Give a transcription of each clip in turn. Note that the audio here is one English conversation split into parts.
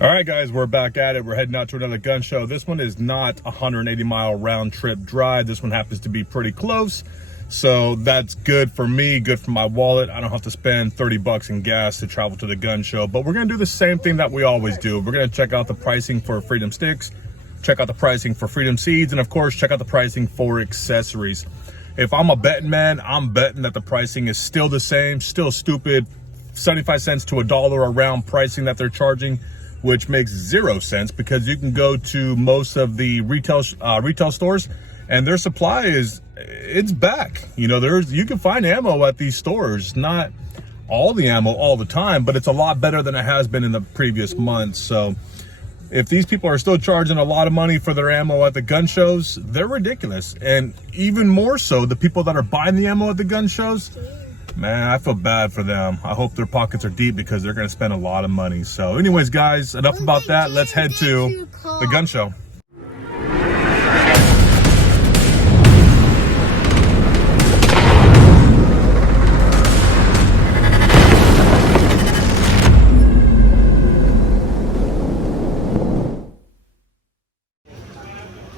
All right, guys, we're back at it. We're heading out to another gun show. This one is not a 180-mile round trip drive. This one happens to be pretty close. So that's good for me, good for my wallet. I don't have to spend 30 bucks in gas to travel to the gun show. But we're going to do the same thing that we always do. We're going to check out the pricing for Freedom sticks, check out the pricing for Freedom seeds, and of course, check out the pricing for accessories. If I'm a betting man, I'm betting that the pricing is still the same, still stupid, 75 cents to $1 around pricing that they're charging, which makes 0 sense because you can go to most of the retail stores and their supply it's back. You know, you can find ammo at these stores, not all the ammo all the time, but it's a lot better than it has been in the previous months. So if these people are still charging a lot of money for their ammo at the gun shows, they're ridiculous. And even more so, the people that are buying the ammo at the gun shows, man, I feel bad for them. I hope their pockets are deep because they're going to spend a lot of money. So anyways, guys, enough about that. Let's head to the gun show.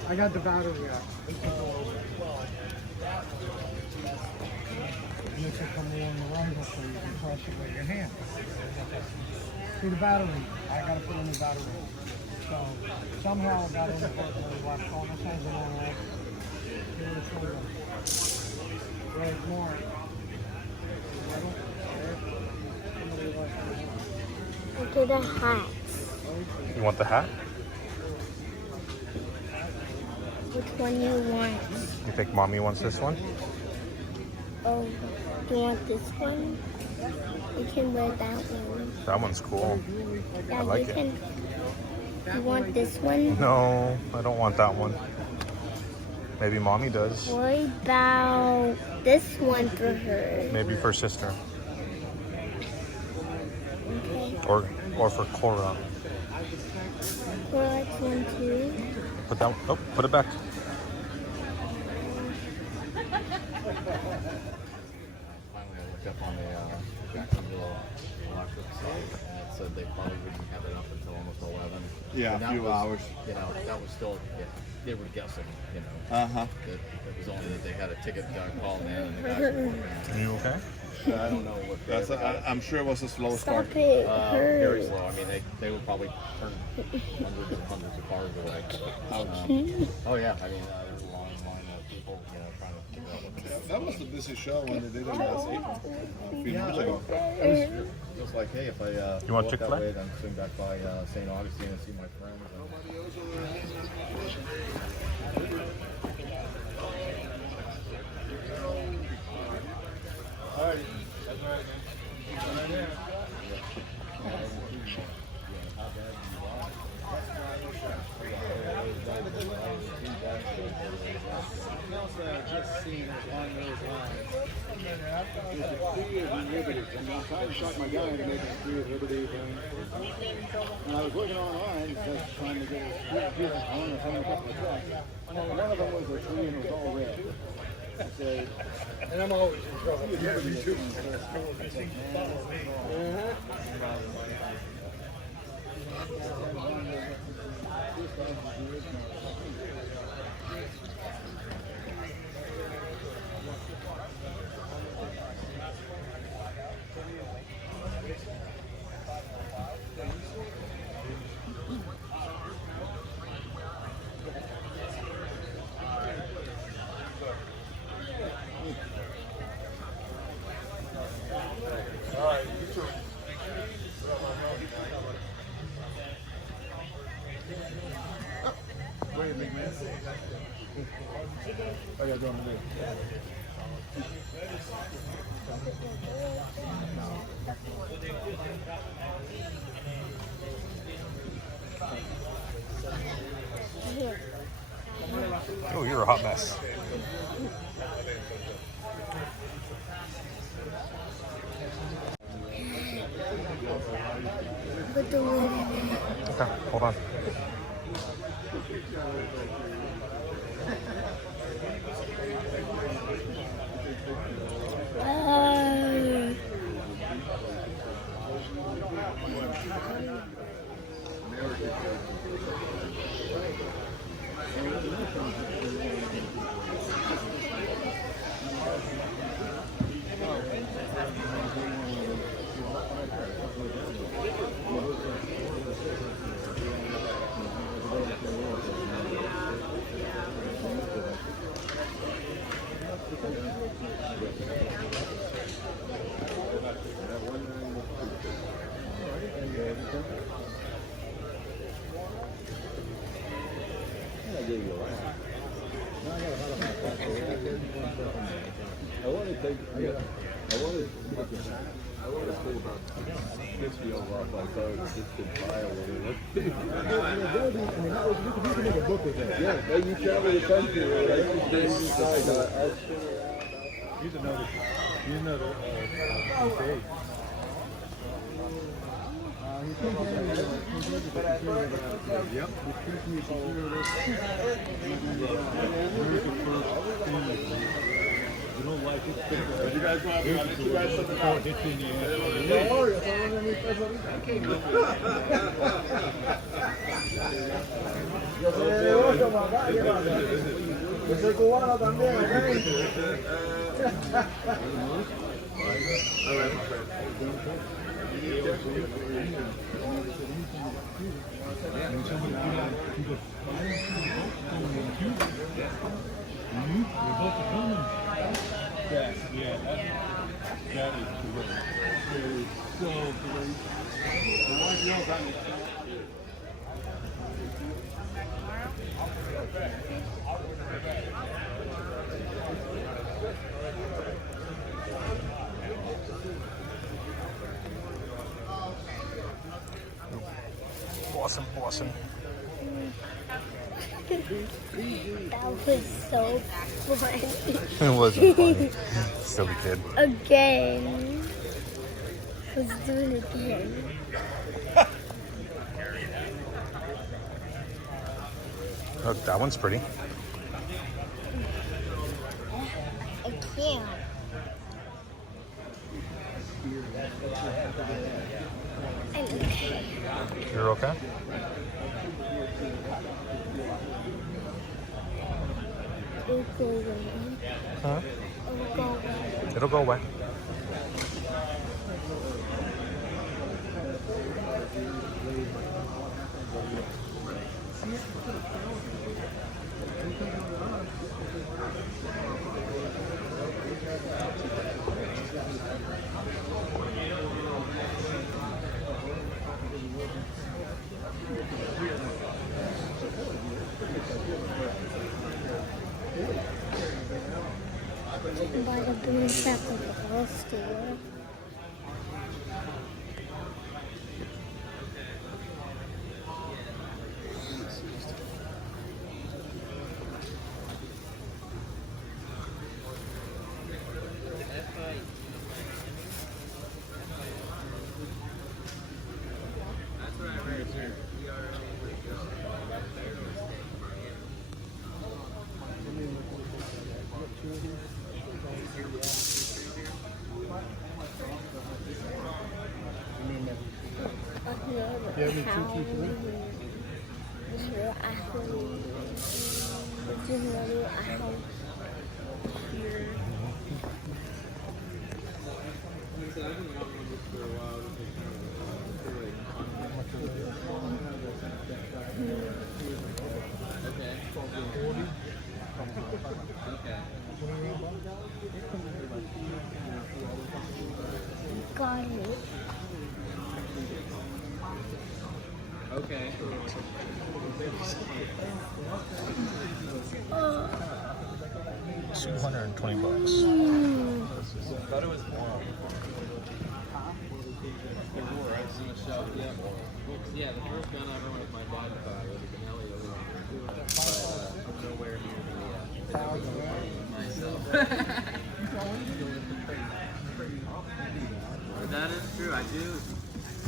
I got the battery up. You should come along the rifle so you can crush it with your hand. See the battery? I gotta put in the battery. So somehow I got in the left corner. This has a long leg. Give it a shoulder. Right, more. Look at the hat. You want the hat? Which one you want? You think mommy wants this one? Oh, you want this one? You can wear that one. That one's cool. Yeah, I like it. You want this one? No, I don't want that one. Maybe mommy does. What about this one for her? Maybe for sister. Okay. Or for Cora. Cora likes one too. Put it back. Finally, I looked up on the Jacksonville electric site, and it said they probably wouldn't have it up until almost 11. Yeah, And a few hours. You know, that was still, they were guessing, you know. Uh-huh. That it was only that they had a ticket called in and the guys were working on it. Are you okay? I don't know what That's I'm sure it was a slow start. Stop it. very slow. I mean, they would probably turn hundreds and hundreds of cars away. Oh yeah, I mean, there's a long line of people, you know, trying to figure out what to do. That was the busy show when they did it last April, a few months ago. It was like, hey, if I You want go up that Chick-fil-A? way, then swing back by St. Augustine and see my friends. Just seeing it on those lines. I'm trying to shock my guy to make a free of liberty thing. And I was looking online, just trying to get a I want to find a couple of trucks. One of them was a tree and it was all red. I said, and I'm always in trouble. Yeah, me too. I got going today. Oh, you're a hot mess. Okay, hold on. pull about 50 over off my phone and just compile it. You can make a book with that. Yeah, when you travel the country, here's another mistake. Yep. You don't like it. You guys want to get you guys something out. Get you in the Yo soy cubano también, ¿ok? That is great. It is so great. Awesome. That was so fun. It wasn't funny. Silly kid. Again. Let's do it again. Look, that one's pretty. I can't. I'm okay. You're okay? It'll go away. Huh? It'll go away. It'll go away. By the boom shop at the whole store. Got it. Okay. $220. I thought it was more. Yeah, the first gun I ever went with my dad was a Benelli over but nowhere near the myself. That is true. I do.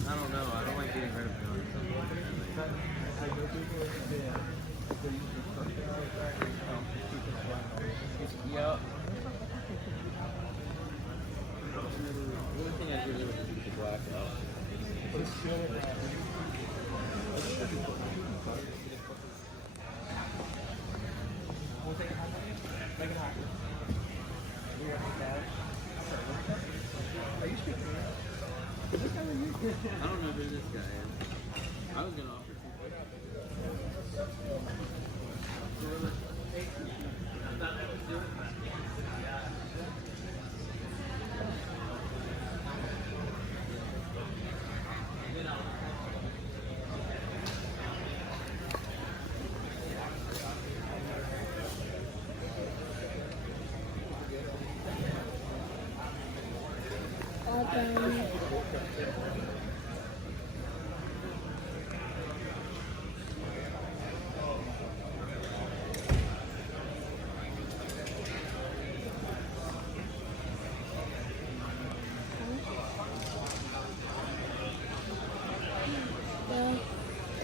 I don't know. I don't like getting rid of guns. Yep. The only thing I do really is the black out. I don't know who this guy is. I was gonna offer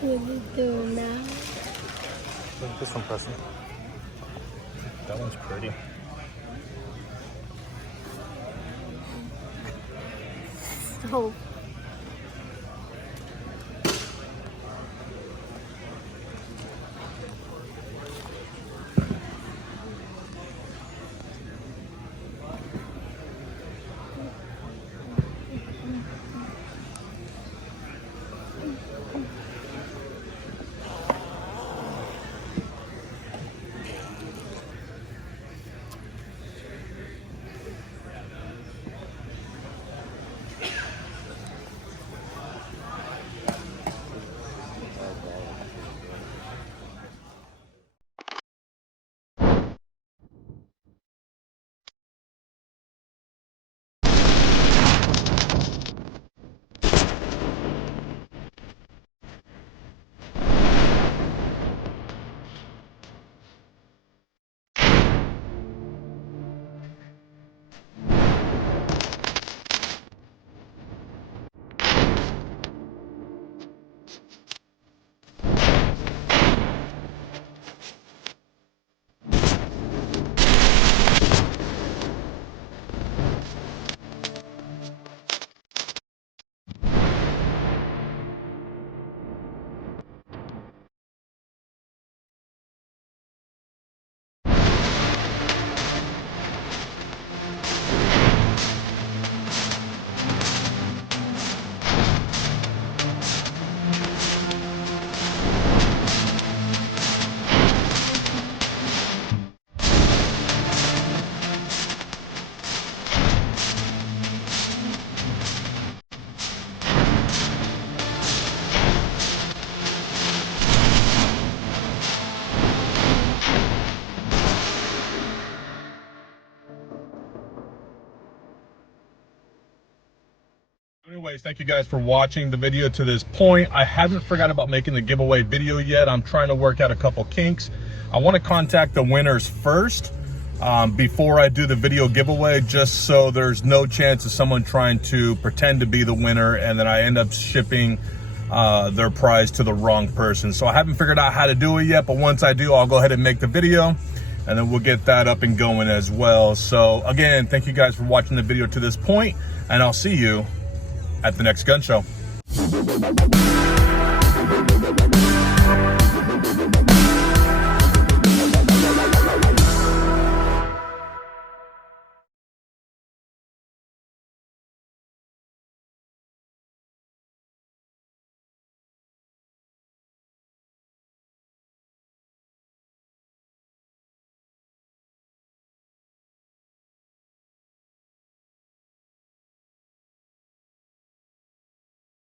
What are you doing now? Look at this one, Preston. That one's pretty. So Anyways, thank you guys for watching the video to this point. I haven't forgot about making the giveaway video yet. I'm trying to work out a couple kinks. I want to contact the winners first before I do the video giveaway, just so there's no chance of someone trying to pretend to be the winner and then I end up shipping their prize to the wrong person. So I haven't figured out how to do it yet, but once I do, I'll go ahead and make the video and then we'll get that up and going as well. So again, thank you guys for watching the video to this point, and I'll see you at the next gun show.